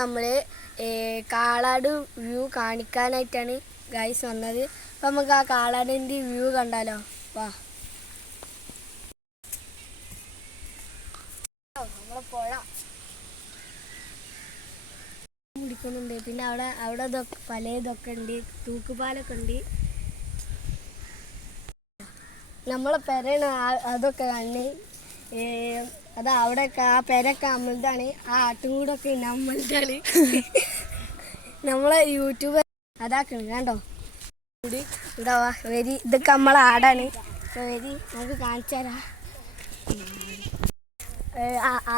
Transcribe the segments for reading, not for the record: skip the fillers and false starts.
നമ്മൾ Kalad view കാണിക്കാനായിട്ടാണ് guys വന്നത്. അപ്പം നമുക്ക് ആ കാളാടിൻ്റെ വ്യൂ കണ്ടാലോ? വാ. നമ്മളെ പുഴ പിടിക്കുന്നുണ്ട്. പിന്നെ അവിടെ പലതൊക്കെ ഉണ്ട്, തൂക്കുപാലൊക്കെ ഉണ്ട്. നമ്മളെ പെരയാണ് അതൊക്കെ കാണുന്നത്. അതാ അവിടെയൊക്കെ ആ പെരൊക്കെ നമ്മളുതാണ്, ആ ആട്ടുകൂടൊക്കെ നമ്മളുതാണ്. നമ്മളെ യൂട്യൂബർ അതാക്കണം കണ്ടോ. എന്താ വരി, ഇതൊക്കെ നമ്മളെ ആടാണ്. വരി നമുക്ക് കാണിച്ചു തരാം.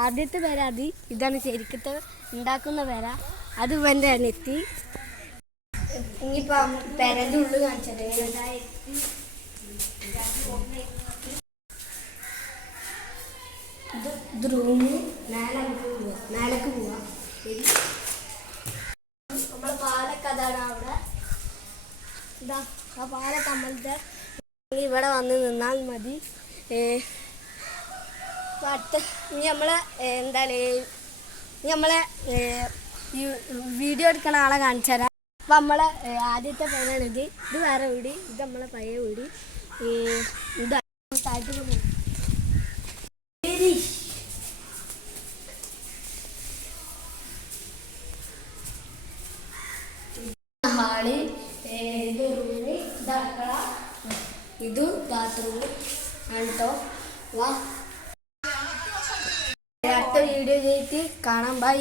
ആദ്യത്തെ പേര ഇതാണ് ശരിക്കത്തെ ഉണ്ടാക്കുന്ന പേര. അത് ഇവൻ്റെ അനിയത്തി. ഇനിയിപ്പോൾ പെരൻ്റെ ഉള്ളിൽ കാണിച്ചത് ഇത് റൂമ്. മേലേക്ക് പോവാം. നമ്മളെ പാലൊക്കെ അതാണ് അവിടെ. ഇതാ ആ പാലൊക്കെ നമ്മളത്തെ. ഇവിടെ വന്ന് നിന്നാൽ മതി. ഇനി നമ്മളെ നമ്മളെ വീഡിയോ എടുക്കണ ആളെ കാണിച്ചു തരാം. അപ്പം നമ്മളെ ആദ്യത്തെ പേരാണിത്. ഇത് വേറെ വീട്, ഇത് നമ്മളെ പഴയ വീട്. ഇത് താഴത്തേക്ക് ഹാള്, ഇത് റൂമ്, ഇത് അടുക്കള, ഇത് ബാത്റൂം ആട്ടോ. വാ, അടുത്ത വീഡിയോ ചെയ്തിട്ട് കാണാം. ബൈ.